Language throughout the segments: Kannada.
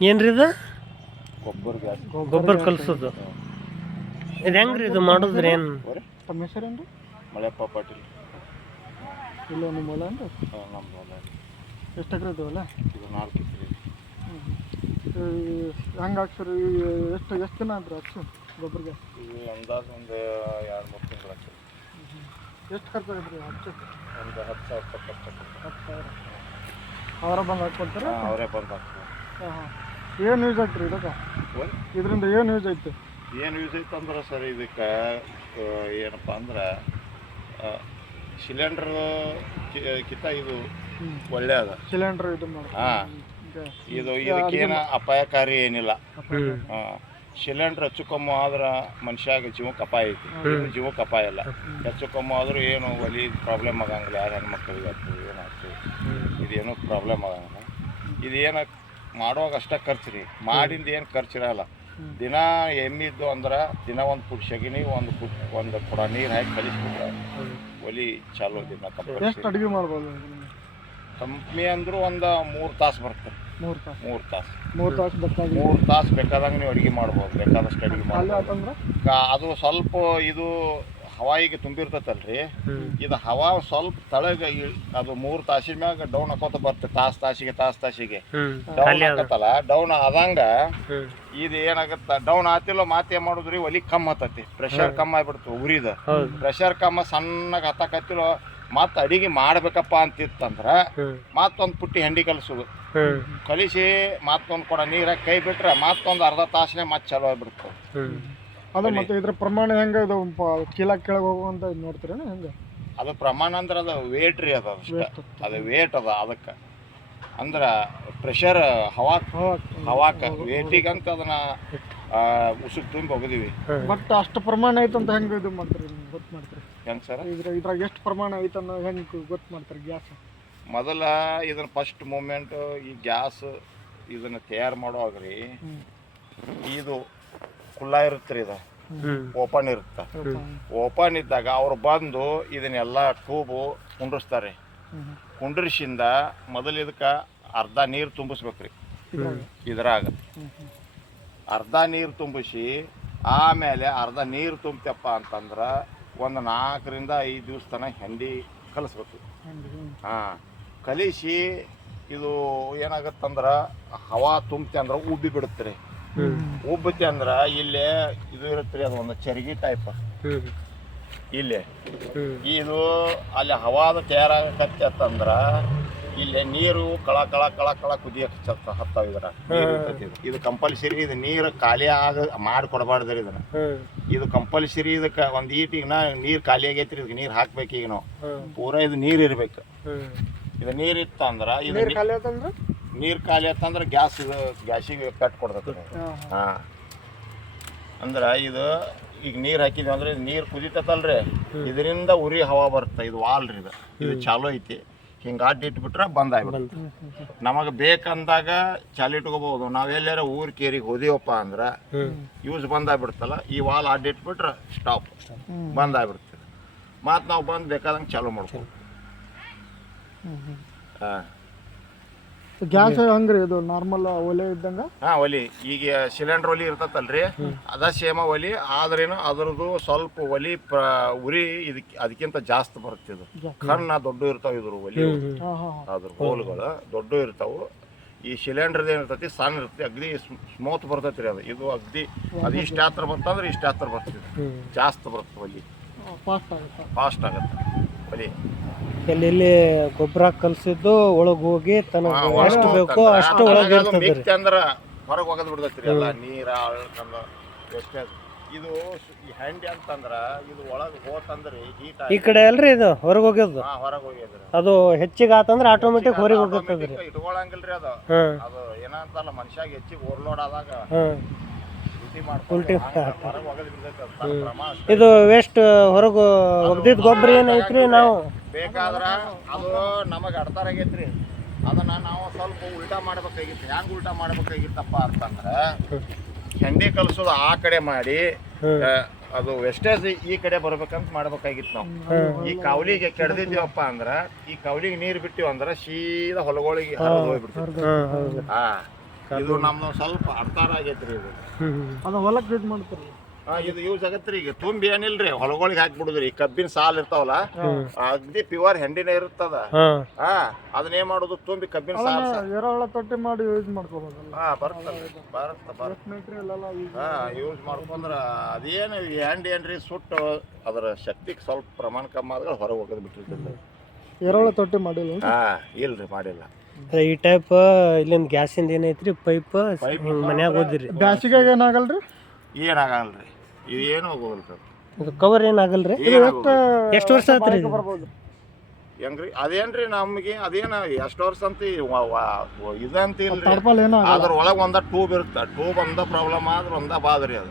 ಏನ್ರಿ ಇದು? ಗೊಬ್ಬರ ಕಲ್ಸೋದು. ಇದು ಹೆಂಗ್ರಿ ಇದು ಮಾಡಿದ್ರಿ ಏನು? ತಮ್ಮ ಹೆಸರೇನ್ರಿ ಮಳೆಯಪ್ಪ ಪಾಟೀಲ್. ಇಲ್ಲ ನಿಮ್ಮ ಹೊಲ ಅಂದ್ರೆ ನಮ್ಮ ನಮ್ದು ಹೊಲ ಎಷ್ಟು ಎಕರೆ ಇದಾವಲ್ಲ ಇದು ನಾಲ್ಕು ಎಕರೆ. ಹಂಗೆ ಹಾಕ್ಸರಿ? ಎಷ್ಟು ಎಷ್ಟು ದಿನ ಅಂದ್ರೆ ಹಚ್ಚು ಗೊಬ್ಬರಿಗೆ ಇದು ಅಂದಾಜು ಒಂದು ಎರಡು ಮೂರು ತಿಂಗಳು ಆಗ್ತದೆ ಎಷ್ಟು ಖರ್ಚು ಆಗಿದ್ರಿ ರೀ ಹಚ್ಚು ಒಂದು ಹತ್ತು ಸಾವಿರ ರೂಪಾಯಿ ಖರ್ಚು ಹತ್ತು ಸಾವಿರ. ಅವರ ಬಂದು ಹಾಕ್ಕೊಳ್ತಾರೆ ಅವರೇ ಬಂದು ಹಾಕ್ತಾರೆ ಹಾಂ ಹಾಂ. ಏನು ಯೂಸ್ ಐತ್ರಿ ಇದಕ್ಕೆ? ಇದರಿಂದ ಏನು ಯೂಸ್ ಆಯ್ತು ಏನು ಯೂಸ್ ಐತೆ ಅಂದ್ರೆ ಸರ್ ಇದಕ್ಕೆ ಏನಪ್ಪ ಅಂದ್ರೆ ಸಿಲಿಂಡರ್ ಕಿತ್ತ ಇದು ಒಳ್ಳೆಯದ. ಸಿಲಿಂಡರ್ ಇದು ಹಾ. ಇದು ಇದಕ್ಕೇನು ಅಪಾಯಕಾರಿ ಏನಿಲ್ಲ. ಹಾಂ ಸಿಲಿಂಡ್ರ್ ಹೆಚ್ಚು ಕಮ್ಮಿ ಆದ್ರೆ ಮನುಷ್ಯಾಗ ಜೀವಕ್ಕೆ ಅಪಾಯ ಐತಿ. ಜೀವಕ್ಕೆ ಅಪಾಯ ಇಲ್ಲ. ಹೆಚ್ಚು ಕಮ್ಮಿ ಆದ್ರೂ ಏನು ಒಲಿ ಪ್ರಾಬ್ಲಮ್ ಆಗಂಗಿಲ್ಲ. ಯಾರು ಹೆಣ್ಮಕ್ಳಿಗೆ ಆಯ್ತು ಏನಾಯ್ತು ಇದೇನು ಪ್ರಾಬ್ಲಮ್ ಆಗಂಗಿಲ್ಲ. ಇದು ಏನು ಮಾಡುವಾಗ ಅಷ್ಟೇ ಖರ್ಚು ರೀ ಮಾಡಿಂದ ಏನು ಖರ್ಚಿರಲ್ಲ. ದಿನ ಎಮ್ಮಿದ್ದು ಅಂದ್ರೆ ದಿನ ಒಂದು ಪುಟ್ ಸಗಣಿ ಒಂದು ಪುಟ್ ಒಂದು ಕೊಡ ನೀರು ಹಾಕಿ ಕಲಿಸ್ಬಿಟ್ರೆ ಒಲಿ ಚಾಲು ದಿನ ಎಷ್ಟು ಅಡುಗೆ ಮಾಡ್ಬೋದು ಕಂಪ್ನಿ ಅಂದ್ರು ಒಂದು ಮೂರು ತಾಸು ಬರ್ತದೆ. ಮೂರು ತಾಸು. ಮೂರು ತಾಸು. ಮೂರು ತಾಸು ಬೇಕಾಗಿ ಮೂರು ತಾಸು ಬೇಕಾದಂಗೆ ನೀವು ಅಡುಗೆ ಮಾಡ್ಬೋದು. ಬೇಕಾದಷ್ಟು ಅಡುಗೆ ಮಾಡ್ಬೋದು. ಅದು ಸ್ವಲ್ಪ ಇದು ಹವಾಯಿಗೆ ತುಂಬಿರ್ತೈತಲ್ರಿ? ಇದು ಹವಾ ಸ್ವಲ್ಪ ತಳಗ ಅದು ಮೂರು ತಾಸಿನ ಮ್ಯಾಗ ಡೌನ್ ಹಾಕೋತ ಬರ್ತದೆ ತಾಸ್ ತಾಸಿಗೆ ತಾಸ್ ತಾಸಿಗೆ. ಡೌನ್ ಹಾಕತ್ತಲ್ಲ ಡೌನ್ ಆದಂಗ ಇದು ಏನಾಗತ್ತ ಡೌನ್ ಆತಿಲ್ಲ ಮಾತೇ ಮಾಡುದ್ರಿ ಒಲಿ ಕಮ್ಮಿ ಹತ್ತತಿ ಪ್ರೆಷರ್ ಕಮ್ಮಿ ಆಗ್ಬಿಡ್ತು ಉರಿದ. ಪ್ರೆಷರ್ ಕಮ್ಮ ಸಣ್ಣಗೆ ಹತ್ತಕತ್ತಿಲ್ಲ ಮತ್ತ ಅಡಿಗೆ ಮಾಡ್ಬೇಕಪ್ಪ ಅಂತಿತ್ತಂದ್ರ ಮತ್ತೊಂದ್ ಪುಟ್ಟಿ ಹೆಂಡಿ ಕಲಿಸುದು. ಕಲಿಸಿ ಮತ್ತೊಂದು ಕೊಡ ನೀರಾಗ ಕೈ ಬಿಟ್ರೆ ಮತ್ತೊಂದು ಅರ್ಧ ತಾಸನೇ ಮತ್ತೆ ಚಲೋ ಆಗ್ಬಿಡ್ತು. ಅದು ಮತ್ತೆ ಇದ್ರ ಪ್ರಮಾಣ ಹೆಂಗೆ ಇದು ಚೀಲ ಕೆಳಗೆ ಹೋಗುವಂತ ಇದು ನೋಡ್ತೀರೇನು ಹೆಂಗ? ಅದು ಪ್ರಮಾಣ ಅಂದ್ರೆ ಅದು ವೇಟ್ ರೀ ಅದು ಅದ. ಅದು ವೇಟ್ ಅದ ಅದಕ್ಕೆ. ಅಂದ್ರೆ ಪ್ರೆಷರ್ ಹವಾಕ್. ಹವಾಕ ವೇಟಿಗೆ ಅಂತ ಅದನ್ನ ಉಸುಕ್ ತುಂಬಿ ಹೋಗಿದೀವಿ. ಬಟ್ ಅಷ್ಟು ಪ್ರಮಾಣ ಐತಂತ ಹೆಂಗೆ ಇದು ಮಾಡ್ತೀರಿ ಗೊತ್ತು ಮಾಡ್ತೀರಿ? ಹೆಂಗೆ ಸರ್? ಇದ್ರ ಇದ್ರಾಗ ಎಷ್ಟು ಪ್ರಮಾಣ ಐತನ್ನ ಹೆಂಗೆ ಗೊತ್ತು ಮಾಡ್ತಾರೆ ಗ್ಯಾಸ್? ಮೊದಲ ಇದನ್ನ ಫಸ್ಟ್ ಮೂಮೆಂಟ್ ಈ ಗ್ಯಾಸ್ ಇದನ್ನ ತಯಾರು ಮಾಡುವಾಗ ರೀ ಇದು ಕುಲ್ಲ ಇರುತ್ತೆ ರೀ ಇದು. ಓಪನ್ ಇರುತ್ತೆ. ಓಪನ್ ಇದ್ದಾಗ ಅವ್ರು ಬಂದು ಇದನ್ನೆಲ್ಲ ಟ್ಯೂಬು ಕುಂಡ್ರಿಸ್ತಾರೆ. ಕುಂಡ್ರಿಸಿಂದ ಮೊದಲು ಇದಕ್ಕೆ ಅರ್ಧ ನೀರು ತುಂಬಿಸ್ಬೇಕ್ರಿ ಇದ್ರಾಗ. ಅರ್ಧ ನೀರು ತುಂಬಿಸಿ ಆಮೇಲೆ ಅರ್ಧ ನೀರು ತುಂಬ್ತಪ್ಪ ಅಂತಂದ್ರೆ ಒಂದು ನಾಲ್ಕರಿಂದ ಐದು ದಿವಸ ತನಕ ಹೆಂಡಿ ಕಲಿಸ್ಬೇಕು. ಹಾಂ. ಕಲಿಸಿ ಇದು ಏನಾಗತ್ತಂದ್ರೆ ಹವಾ ತುಂಬ್ತೆ ಅಂದ್ರೆ ಉಬ್ಬಿ ಬಿಡುತ್ತೆ ರೀ. ಉಬ್ಬತಿ ಅಂದ್ರ ಇಲ್ಲಿ ಇದು ಇರುತ್ತೆ ರೀ ಅದು ಒಂದು ಚರ್ಗಿ ಟೈಪ್ ಇಲ್ಲಿ. ಇದು ಅಲ್ಲಿ ಹವಾದ ತಯಾರಾಗತ್ತಂದ್ರ ಇಲ್ಲಿ ನೀರು ಕಳ ಕಳ ಕಳ ಕಳ ಕುದಿಯಕ್ಕೆ ಹತ್ತಾವ ಇದ್ರ. ಇದು. ಕಂಪಲ್ಸರಿ ಇದು ನೀರು ಖಾಲಿ ಆಗ ಮಾಡಿ ಕೊಡಬಾರ್ದ್ರಿ ಇದನ್ನ ಇದು ಕಂಪಲ್ಸರಿ ಇದಕ್ಕೆ ಒಂದು ಈಟಿಗೆ ನಾ ನೀರು ಖಾಲಿ ಆಗೈತ್ರಿ ಇದಕ್ಕೆ ನೀರು ಹಾಕ್ಬೇಕು ಈಗ ನಾವು ಪೂರಾ ಇದು ನೀರು ಇರ್ಬೇಕು. ಇದು ನೀರು ಇತ್ತಂದ್ರ ಇದು ನೀರು ಖಾಲಿ ಆತಂದ್ರೆ ಗ್ಯಾಸ್ ಗ್ಯಾಸಿಗೆ ಪೆಟ್ ಕೊಡ್ತೈತೆ ಹಾಂ. ಅಂದ್ರೆ ಇದು ಈಗ ನೀರು ಹಾಕಿದ್ವಿ ಅಂದ್ರೆ ನೀರು ಕುದಿತೈತಲ್ರಿ. ಇದರಿಂದ ಉರಿ ಹವಾ ಬರುತ್ತೆ ಇದು ವಾಲ್ ರೀ ಇದು ಇದು ಚಾಲೋ ಐತಿ. ಹಿಂಗೆ ಅಡ್ಡ ಇಟ್ಬಿಟ್ರೆ ಬಂದ್ ಆಗ್ಬಿಡುತ್ತೆ ನಮಗೆ ಬೇಕಂದಾಗ ಚಾಲಿ ಇಟ್ಕೋಬಹುದು. ನಾವು ಎಲ್ಲಾರ ಊರ್ ಕೇರಿಗೆ ಹೋದಿವಪ್ಪ ಅಂದ್ರೆ ಯೂಸ್ ಬಂದ್ ಆಗ್ಬಿಡುತ್ತಲ್ಲ ಈ ವಾಲ್ ಅಡ್ಡ ಇಟ್ಬಿಟ್ರೆ ಸ್ಟಾಪ್. ಬಂದ್ ಆಗ್ಬಿಡುತ್ತೆ ಮತ್ತು ನಾವು ಬಂದು ಬೇಕಾದಂಗೆ ಚಾಲು ಮಾಡ್ಕೊ ಹಾಂ. ಗ್ಯಾಸ್ ಹಂಗ್ರಿ ಇದು ನಾರ್ಮಲ್ ಒಲೆ ಇದ್ದಂಗ. ಹಾ ಒಲಿ. ಈಗ ಸಿಲಿಂಡರ್ ಒಲಿ ಇರ್ತತಲ್ರಿ. ಅದ ಸೇಮ ಒಲಿ ಆದ್ರೇನು ಅದರದು ಸ್ವಲ್ಪ ಒಲಿ ಪ್ರ ಉರಿ ಇದಕ್ಕೆ ಅದಕ್ಕಿಂತ ಜಾಸ್ತಿ ಬರುತ್ತೆ ಇದು. ಕಣ್ಣ ದೊಡ್ಡ ಇರ್ತಾವ ಇದ್ರ ಒಲಿ. ಹಾಂ ಹಾಂ ಅದ್ರ ಹೋಲ್ಗಳು ದೊಡ್ಡ ಇರ್ತಾವು. ಈ ಸಿಲಿಂಡರ್ ಏನಿರ್ತೈತಿ ಸಣ್ಣ ಇರ್ತೈತಿ ಅಗ್ದಿ ಸ್ಮೂತ್ ಬರ್ತೈತಿ ರೀ ಅದು. ಇದು ಅಗ್ದಿ ಅದು ಇಷ್ಟ ಹತ್ರ ಬರ್ತಂದ್ರೆ ಇಷ್ಟ ಹತ್ರ ಬರ್ತೈತಿ. ಜಾಸ್ತಿ ಬರುತ್ತೆ ಒಲಿ. ಫಾಸ್ಟ್ ಆಗುತ್ತೆ. ಫಾಸ್ಟ್ ಇಲ್ಲಿ ಗೊಬ್ಬರ ಕಲ್ಸಿದ್ದು ಒಳಗ್ ಹೋಗಿ ತನಗ ಹಾ, ಒಳಗ್ ಎಷ್ಟು ಬೇಕೋ ಅಷ್ಟು ಒಳಗೆ ಅದ್ರಾಗ ಅದು ಮಿಕ್ಸ್ ಅಂದ್ರ ಹೊರಗೆ ಹೋಗೋದು ಬಿಡ್ತೈತಿ ಎಲ್ಲ ನೀರ ಅಳ್ಕಂದ ಎಷ್ಟೇ. ಇದು ಸು- ಈ ಹ್ಯಾಂಡಿ ಅಂತಂದ್ರ ಇದು ಒಳಗೆ ಹೋತಂದ್ರಿ ಹೀಟ್ ಈ ಕಡೆ ಅಲ್ರಿ ಇದು ಹೊರಗೆ ಹೋಗಿದ್ದು ಹಾ ಹೊರಗೆ ಹೋಗ್ಯದ್ರಿ ಅದು ಹೆಚ್ಚಿಗೆ ಆತಂದ್ರೆ ಆಟೋಮೆಟಿಕ್ ಹೊರಗೆ ಹೋಗ್ತದ್ರಿ Automatic ಇಟ್ಕೊಳಂಗಿಲ್ರಿ ಅದು. ಅದು ಏನಂತಲ್ಲ ಮನುಷ್ಯಾಗ ಹೆಚ್ಚಿಗೆ ಓವರ್ಲೋಡ್ ಆದಾಗ ಉಲ್ಟಿ. ಇದು ವೇಸ್ಟ್ ಹೊರಗೆ ಒಗ್ದಿದ್ ಗೊಬ್ಬರ ಏನೈತ್ರಿ ನಾವು? ಬೇಕಾದ್ರ ಅದು ನಮಗೆ ಅಡ್ತಾರ ಆಗೈತ್ರಿ. ಅದನ್ನ ನಾವು ಸ್ವಲ್ಪ ಉಲ್ಟಾ ಮಾಡ್ಬೇಕಾಗಿತ್ತು. ಹೆಂಗ್ ಉಲ್ಟಾ ಮಾಡ್ಬೇಕಾಗಿತ್ತಪ್ಪ ಅಂತಂದ್ರೆ ಹೆಂಡಿ ಕಲ್ಸೋದು ಆ ಕಡೆ ಮಾಡಿ ಅದು ವೆಸ್ಟೇಜ್ ಈ ಕಡೆ ಬರ್ಬೇಕಂತ ಮಾಡ್ಬೇಕಾಗಿತ್ತು ನಾವು. ಈ ಕವಲಿಗೆ ಕೆಡದಿದ್ದೀವಪ್ಪ ಅಂದ್ರ ಈ ಕವಲಿಗೆ ನೀರು ಬಿಟ್ಟಿವಂದ್ರ ಸೀದಾ ಹೊಲಗಳಿಗೆ ಹರಿದು ಹೋಗ್ಬಿಡ್ತೀವಿ ಹಾ ಇದು ನಮ್ದು ಸ್ವಲ್ಪ ಅರ್ತಾರ ಆಗೈತ್ರಿ ಇದು. ಅದು ಹೊಲಕ್ಕೆ ಯೂಸ್ ಮಾಡ್ತಾರೆ? ಆ, ಇದು ಯೂಸ್ ಆಗತ್ರಿ ಈಗ. ತುಂಬಿ ಏನಿಲ್ರಿ ಹೊಲಗಳಿಗೆ ಹಾಕ್ಬಿಡುದ್ರಿ. ಈ ಕಬ್ಬಿನ ಸಾಲ್ ಇರ್ತಾವಲ್ಲ ಅಗ್ದಿ ಪ್ಯೂರ್ ಹೆಂಡಿನೇ ಇರುತ್ತದ. ಹಾ. ಹಾ ಅದನ್ನ ಏನ್ ಮಾಡೋದು? ತುಂಬಿ ಕಬ್ಬಿನ ಸಾಲ್ ಸ- ಎರೆಹುಳ ತೊಟ್ಟಿ ಮಾಡಿ ಯೂಸ್ ಮಾಡ್ಕೋಬೋದಲ್ಲ. ಹಾ ಬರ್ತದೆ ಬರುತ್ತ ಮೆಟೀರಿಯಲ್ ಎಲ್ಲ ಯೂಸ್ ಹಾ ಯೂಸ್ ಮಾಡ್ಕೊಂಡ್ರ ಅದೇನು ಹ್ಯಾಂಡ್ ಏನ್ರಿ ಸುಟ್ಟು ಅದರ ಶಕ್ತಿಗೆ ಸ್ವಲ್ಪ ಪ್ರಮಾಣ ಕಮ್ಮಿ ಆದ್ರೆ ಹೊರಗೆ ಹೋಗೋದು ಬಿಟ್ಟಿರ್ತಿಲ್ಲ ಎರೆಹುಳ ತೊಟ್ಟಿ ಮಾಡಿಲ್ಲ? ಹಾ ಇಲ್ರಿ ಮಾಡಿಲ್ಲ. ಈ ಟೈಪ್ ಇಲ್ಲಿಂದ ಗ್ಯಾಸಿಂದ ಏನೈತ್ರಿ? ಪೈಪ್ ಮನ್ಯಾಗ ಓದಿರಿ ಬ್ಯಾಸಿಗೆ ಏನಾಗಲ್ರಿ? ಏನಾಗಲ್ರಿ? ಇದು ಏನು ಇದು ಕವರ್ ಏನಾಗಲ್ರಿ? ಎಷ್ಟು ವರ್ಷ ಆತ್ರಿ ಇದು? ಹೆಂಗ್ರಿ? ಅದೇನ್ರಿ ನಮಗೆ? ಅದೇನ ಎಷ್ಟು ವರ್ಷ ಅಂತ ಈ ವ- ವ- ಇದಂತ ಇಲ್ರಿ ತಡ್ಪಾಲ್ ಏನೋ ಅದ್ರ ಒಳಗೆ ಒಂದ ಟ್ಯೂಬ್ ಇರುತ್ತೆ. ಟ್ಯೂಬ್ ಒಂದ ಪ್ರಾಬ್ಲಮ್ ಆದ್ರ ಒಂದ ಬಾದ್ರಿ ಅದು.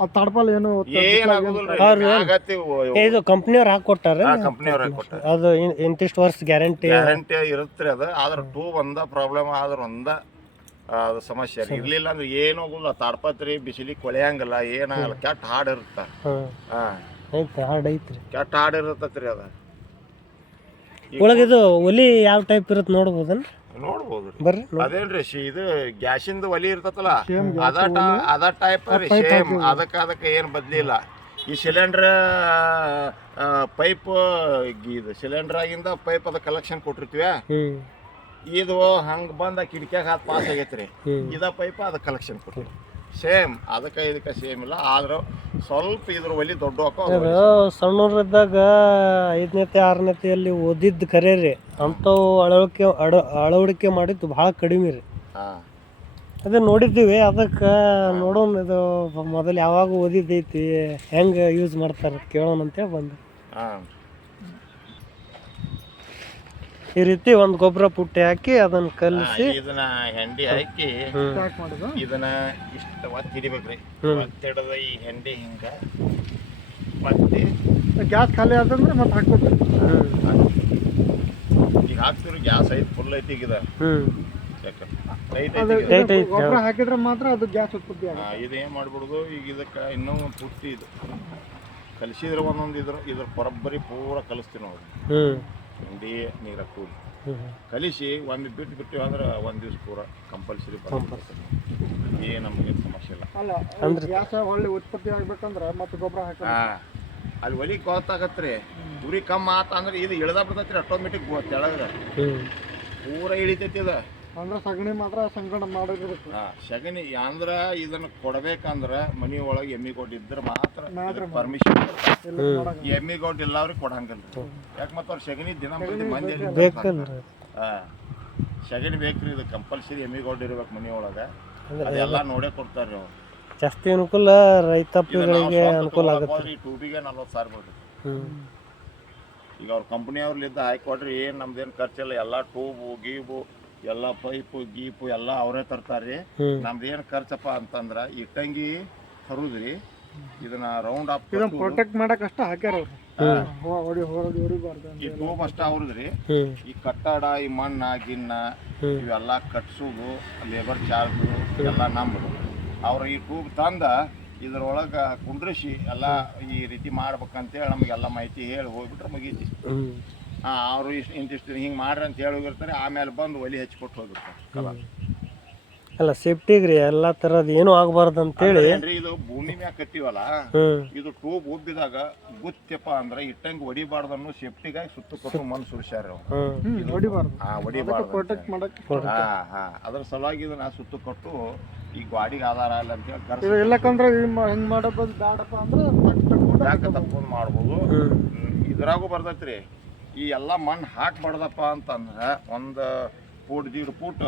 ಆ ತಡ್ಪಾಲ್ ಏನು ಏನಾಗುದಿಲ್ಲ ಕಂಪ್ನಿಯವ್ರ ಆಗತ್ತಿ ಏ, ಇದು ಕಂಪ್ನಿಯವ್ರು ಹಾಕೊಟ್ಟಾರ ಕಂಪ್ನಿಯವ್ರ ಕೊಟ್ಟಾರ? ಅದು ಇನ್- ಇಂತಿಷ್ಟು ವರ್ಷ ಗ್ಯಾರಂಟಿ ಗ್ಯಾರಂಟಿ ಇರುತ್ತೆ ಅದು. ಆದ್ರ ಟ್ಯೂಬ್ ಒಂದ ಪ್ರಾಬ್ಲಮ್ ಆದ್ರ ಒಂದ ಆ, ಅದು ಸಮಸ್ಯೆ ರೀ. ಇರ್ಲಿಲ್ಲ ಅಂದ್ರೆ ಏನು ಹೋಗುಲ್ಲ ತಾಡ್ಪತ್ರಿ ಬಿಸಿಲಿ ಕೊಳೆಯಂಗಿಲ್ಲ ಏನಾಗಲ್ಲ ಕೆಟ್ಟ ಹಾಡು ಇರುತ್ತ. ಹ್ಮ್. ಹಾ. ಐತೆ ಐತ್ರಿ. ಕೆಟ್ಟ ಹಾಡು ಇರತ್ತತ್ರಿ ಅದ. ಒಳಗಿದು ಒಲಿ ಯಾವ ಟೈಪ್ ಇರುತ್ತೆ ನೋಡ್ಬೋದನ್ ನೋಡ್ಬೋದು ಬರ್ರಿ ಅದೇನ್ರಿ ಶಿ ಇದು ಗ್ಯಾಸಿಂದ ಒಲಿ ಇರ್ತತಲ್ಲ ಅದ ಟಾ- ಅದ ಟೈಪ್ ರೀ ಸೇಮ್ ಅದಕ್ಕೆ ಅದಕ್ಕೆ ಏನು ಬದ್ಲಿಲ್ಲ ಈ ಸಿಲಿಂಡ್ರ್ ಪೈಪ್ ಇದು ಸಿಲಿಂಡರ್ ಆಗಿಂದ ಪೈಪ್ ಅದ ಕಲೆಕ್ಷನ್ ಕೊಟ್ಟಿರ್ತೀವಿ ಹ್ಮ್. ಇದು ಹಂಗೆ ಬಂದ ಕಿಟಕಿಯಾಗ ಹಾಕಿ ಪಾಸ್ ಆಗೈತ್ರಿ. ಹ್ಮ್. ಇದ ಪೈಪ್ ಅದ ಕಲೆಕ್ಷನ್ ಕೊಟ್ಟಿರಿ ಸೇಮ್ ಅದಕ್ಕೆ ಇದಕ್ಕೆ ಸೇಮ್ ಇಲ್ಲ. ಆದ್ರೆ ಸ್ವಲ್ಪ ಇದ್ರ ಒಲಿ ದೊಡ್ಡ ಸಣ್ಣವ್ರಿದ್ದಾಗ ಐದನೇತೆ ಆರನೇತೆಯಲ್ಲಿ ಓದಿದ್ದು ಕರೆ ರೀ. ಅಂಥವು ಅಳವಡಿಕೆ ಅಡ ಅಳವಡಿಕೆ ಮಾಡಿದ್ದು ಭಾಳ ಕಡಿಮೆ ರೀ. ಅದೇ ನೋಡಿದ್ದೀವಿ ಅದಕ್ಕೆ ನೋಡೋಣ ಇದು ಮೊದಲು ಯಾವಾಗ ಓದಿದ್ದೈತಿ ಹೆಂಗೆ ಯೂಸ್ ಮಾಡ್ತಾರೆ ಕೇಳೋಣ ಅಂತೇಳಿ ಬಂದು. ಹಾಂ. ಈ ರೀತಿ ಒಂದು ಗೊಬ್ಬರ ಪುಟ್ಟಿ ಹಾಕಿ ಅದನ್ನ ಕಲಸಿ. ಇದನ್ನ ಹೆಂಡಿ ಹಾಕಿ ಇದನ್ನ ಇಷ್ಟ ಒತ್ತಿ ಹಿಡಿಬೇಕ್ರಿ. ಒತ್ತಿಡದ ಒತ್ತಿ ಹಿಡ್ದ ಈ ಹೆಂಡಿ ಹಿಂಗ ಮತ್ತೆ ಗ್ಯಾಸ್ ಖಾಲಿ ಆದಂದ್ರೆ ಮತ್ತೆ ಹಾಕ್ಬೇಕು. ಈಗ ಹಾಕ್ತಿರೋ ಗ್ಯಾಸ್ ಐತಿ ಫುಲ್ ಐತಿ ಈಗ. ಗೊಬ್ಬರ ಹಾಕಿದ್ರೆ ಮಾತ್ರ ಅದು ಗ್ಯಾಸ್ ಉತ್ಪತ್ತಿ ಆಗುತ್ತೆ. ಇದು ಏನು ಮಾಡ್ಬಿಡುದು? ಈಗ ಇದಕ್ಕೆ ಇನ್ನೂ ಒಂದು ಪುಟ್ಟಿ ಇದು. ಕಲಿಸಿದ್ರೆ ಒಂದೊಂದು ಇದ್ರ ಇದ್ರ ಬರೋಬ್ಬರಿ ಪೂರ ಕಲಿಸ್ತೀವಿ ನಾವು. ಹ್ಮ್. ಹಿಂಡಿ ನೀರ ಕೂಡಿ. ಕಲಿಸಿ ಒಂದು ಬಿಟ್ಟು ಬಿಟ್ಟಿವಿ ಅಂದ್ರೆ ಒಂದು ದಿವ್ಸ ಪೂರ ಕಂಪಲ್ಸರಿ ಏನು ನಮಗೆ ಸಮಸ್ಯೆ ಇಲ್ಲ. ಅಲ್ಲ ಗ್ಯಾಸ್ ಒಳ್ಳೆ ಉತ್ಪತ್ತಿ ಆಗ್ಬೇಕಂದ್ರೆ ಮತ್ತೆ ಗೊಬ್ಬರ ಹಾಕಿ ಅಲ್ಲಿ ಒಲಿ ಗೊತ್ತಾಗತ್ರಿ ಉರಿ ಕಮ್ಮಿ ಆತ ಅಂದ್ರೆ ಇದು ಇಳ್ದ ಬಿಡ್ತೈತ್ರಿ ಆಟೋಮೆಟಿಕ್ ತೆಳಗ. ಪೂರ ಇಳಿತೈತಿ ಇದು ಅಂದ್ರೆ ಸಗಣಿ ಮಾತ್ರ ಸಂಗಡ ಮಾಡಿರ್ಬೇಕು ಹಾ ಸಗಣಿ ಅಂದ್ರ ಇದನ್ನ ಕೊಡ್ಬೇಕಂದ್ರ ಮನಿ ಒಳಗೆ ಎಮ್ಮಿ ಇದ್ರ ಮಾತ್ರ ಪರ್ಮಿಷನ್ ಇಲ್ಲ ಮಾಡಂಗ ಎಮ್ಮಿ ಕೊಟ್ಟು ಇಲ್ಲ ಅವ್ರಿಗೆ ಕೊಡಂಗಿಲ್ಲ. ಯಾಕೆ ಮತ್ತೆ ಅವ್ರು ಸಗಣಿ ದಿನ ಮಂದಿ ಮಂದಿ ಎಲ್ಲಿ ಬೇಕಲ್ರಿ ಹಾ ಸಗಣಿ ಬೇಕ್ರಿ ಇದು ಕಂಪಲ್ಸರಿ ಎಮ್ಮಿ ಗೋಲ್ಡ್ ಇರ್ಬೇಕು ಮನಿ ಒಳಗೆ. ಅದೆಲ್ಲ ನೋಡೇ ಕೊಡ್ತಾರ್ರಿ ಅವ್ರು ಜಾಸ್ತಿ ಅನುಕೂಲ ರೈತಾಪಿಗಳಿಗೆ ಅನುಕೂಲ ಆಗುತ್ತೆ. ಟೂಬಿಗೆ ನಲ್ವತ್ತು ಸಾವಿರ ಬರ್ತದೆ ಹ್ಮ್. ಈಗ ಅವ್ರ ಕಂಪ್ನಿಯವ್ರಲ್ಲಿದ್ದ ಹಾಕೊಡ್ರಿ ಏನು ನಮ್ದೇನು ಖರ್ಚಿಲ್ಲ ಎಲ್ಲ ಟೂಬು ಗೀಬು ಎಲ್ಲ ಪೈಪು ಗೀಪು ಎಲ್ಲ ಅವರೇ ತರ್ತಾರ್ರಿ. ನಮ್ದೇನ್ ನಮ್ದು ಏನು ಖರ್ಚಪ್ಪ ಅಂತಂದ್ರ ಇಟ್ಟಂಗಿ ತರುದ್ರಿ ಇದನ್ನ ರೌಂಡ್ ಅಪ್ ಇದನ್ನ ಪ್ರೊಟೆಕ್ಟ್ ಮಾಡಕ್ ಅಷ್ಟ ಹಾಕ್ಯಾರ ಈ ಟೂಬ್ ಅಷ್ಟ ಅವ್ರದ್ರಿ. ಈ ಕಟ್ಟಡ ಈ ಮಣ್ಣ ಗಿನ್ನ. ಇವೆಲ್ಲ ಕಟ್ಸೋದು ಲೇಬರ್ ಚಾರ್ಜ್ ಎಲ್ಲ ನಮ್ದು. ಅವ್ರ ಈ ಟೂಬ್ ತಂದ ಇದ್ರೊಳಗ ಕುಂಡ್ರಿಸಿ ಎಲ್ಲ ಈ ರೀತಿ ಮಾಡ್ಬೇಕಂತೇಳಿ ನಮಗೆಲ್ಲ ಮಾಹಿತಿ ಹೇಳಿ ಹೋಗ್ಬಿಟ್ರೆ ಮುಗೀತಿ. ಅವರು ಇಷ್ಟು ಇಂತಿಷ್ಟು ಹಿಂಗೆ ಮಾಡ್ರಿ ಅಂತ ಹೇಳಿ ಹೋಗಿರ್ತಾರೆ ಆಮೇಲೆ ಬಂದು ಒಲಿ ಹಚ್ಕೊಟ್ಟು ಹೋಗಿರ್ತಾರೆ ಕಲರ್ ಅಲ್ಲ ಸೇಫ್ಟಿಗೆ ರೀ ಎಲ್ಲ ಥರದ್ದು ಏನು ಆಗಬಾರ್ದು ಅಂತೇಳಿ ಏನ್ರಿ ಇದು ಭೂಮಿ ಮ್ಯಾಗ ಕಟ್ಟಿವಲ್ಲ ಇದು ಟೂಬ್ ಉಬ್ಬಿದಾಗ ಗುತ್ತಪ್ಪ ಅಂದ್ರೆ ಇಟ್ಟಂಗೆ ಹೊಡಿಬಾರ್ದು ಅನ್ನೋ ಸೇಫ್ಟಿಗಾಗಿ ಸುತ್ತ ಕೊಟ್ಟು ಮನ್ ಸುರಿಸ್ಯಾರ ಅವ್ರು. ಹ್ಮ್. ಹ್ಮ್ ಹೊಡಿಬಾರ್ದು ಹಾ ಹೊಡಿಬಾರ್ದು ಹಾ ಹಾ. ಅದ್ರ ಸಲುವಾಗಿ ಇದನ್ನ ಸುತ್ತ ಕೊಟ್ಟು ಈ ಗಾಡಿಗೆ ಆಧಾರ ಇಲ್ಲ ಅಂತ ಹೇಳಿ ಇಲ್ಲಕಂದ್ರೆ ಹೆಂಗ್ ಮಾಡಬಹುದು ಬ್ಯಾಡಪ್ಪ ಅಂದ್ರೆ ಮಾಡ್ಬೋದು. ಇದ್ರಾಗೂ ಬರ್ತೈತ್ರಿ. ಈ ಎಲ್ಲ ಮಣ್ಣು ಹಾಕ್ಬಾರ್ದಪ್ಪ ಅಂತಂದ್ರೆ ಒಂದು ಫೂಟ್ ದೀಡ್ ಫೂಟ್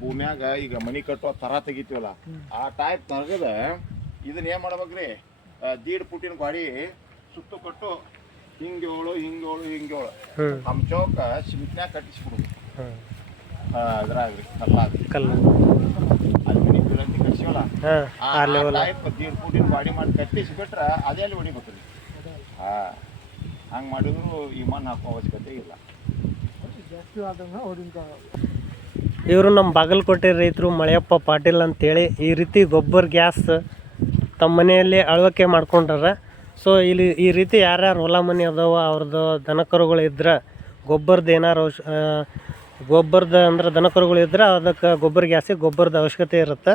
ಭೂಮ್ಯಾಗ ಈಗ ಮನಿ ಕಟ್ಟೋ ತರ ತೆಗಿತೀವಲ್ಲ ಆ ಟೈಪ್ ತರಗದ ಇದನ್ನ ಏನ್ ಮಾಡ್ಬೇಕ್ರಿ? ರೀ ದೀಡ್ ಪುಟ್ಟಿನ ಗಾಡಿ ಸುತ್ತು ಕೊಟ್ಟು ಹಿಂಗೇಳು ಹಿಂಗೇಳು ಹಿಂಗೇಳು. ನಮ್ಮ ಚೌಕ ಸಿಮೆಂಟ್ನ್ಯಾಗ ಕಟ್ಟಿಸ್ಬಿಡುದು ಅದ್ರಾಗ್ರಿ ಕಲ್ಲಾಗ್ರಿ ಕಲ್ಲು. ಅಲ್ಲಿ ಬೀಳಂತ ಕಟ್ಸಿವಲ್ಲ ಆ ಟೈಪ್ ದೀಡ್ ಫುಟಿನ ಗಾಡಿ ಮಾಡಿ ಕಟ್ಟಿಸ್ಬಿಟ್ರೆ ಅದೇ ಅಲ್ಲಿ ಹೊಡಿಬೇಕ್ರಿ. ಹಾ. ಹಂಗೆ ಮಾಡಿದ್ರು ಈ ಮಣ್ಣು ಹಾಕೋ ಅವಶ್ಯಕತೆ ಇಲ್ಲ. ಜಾಸ್ತಿ ಇವರು ನಮ್ಮ ಬಾಗಲಕೋಟೆ ರೈತರು ಮಳೆಯಪ್ಪ ಪಾಟೀಲ್ ಅಂತೇಳಿ ಈ ರೀತಿ ಗೊಬ್ಬರ ಗ್ಯಾಸ್ ತಮ್ಮ ಮನೆಯಲ್ಲಿ ಅಳವಡಿಕೆ ಮಾಡ್ಕೊಂಡ್ರ. ಸೊ ಇಲ್ಲಿ ಈ ರೀತಿ ಯಾರ್ಯಾರು ಹೊಲ ಮನೆ ಅದಾವ, ಅವ್ರದ್ದು ದನಕರುಗಳು ಇದ್ರೆ ಗೊಬ್ಬರದ ಏನಾರು ಔಷ ಗೊಬ್ಬರದ ಅಂದ್ರೆ ದನಕರುಗಳು ಇದ್ರೆ ಅದಕ್ಕೆ ಗೊಬ್ಬರ ಗ್ಯಾಸಿಗೆ ಗೊಬ್ಬರದ ಅವಶ್ಯಕತೆ ಇರುತ್ತೆ.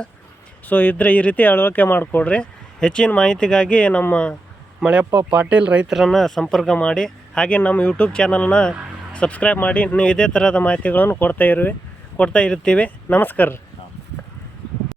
ಸೊ ಇದ್ರೆ ಈ ರೀತಿ ಅಳವಡಿಕೆ ಮಾಡಿಕೊಡ್ರಿ. ಹೆಚ್ಚಿನ ಮಾಹಿತಿಗಾಗಿ ನಮ್ಮ ಮಳೆಯಪ್ಪ ಪಾಟೀಲ್ ರೈತರನ್ನು ಸಂಪರ್ಕ ಮಾಡಿ, ಹಾಗೆ ನಮ್ಮ ಯೂಟ್ಯೂಬ್ ಚಾನಲ್ನ ಸಬ್ಸ್ಕ್ರೈಬ್ ಮಾಡಿ, ನೀವು ಇದೇ ಥರದ ಮಾಹಿತಿಗಳನ್ನು ಕೊಡ್ತಾ ಇರುವೆ ಕೊಡ್ತಾ ಇರುತ್ತೀವಿ. ನಮಸ್ಕಾರ.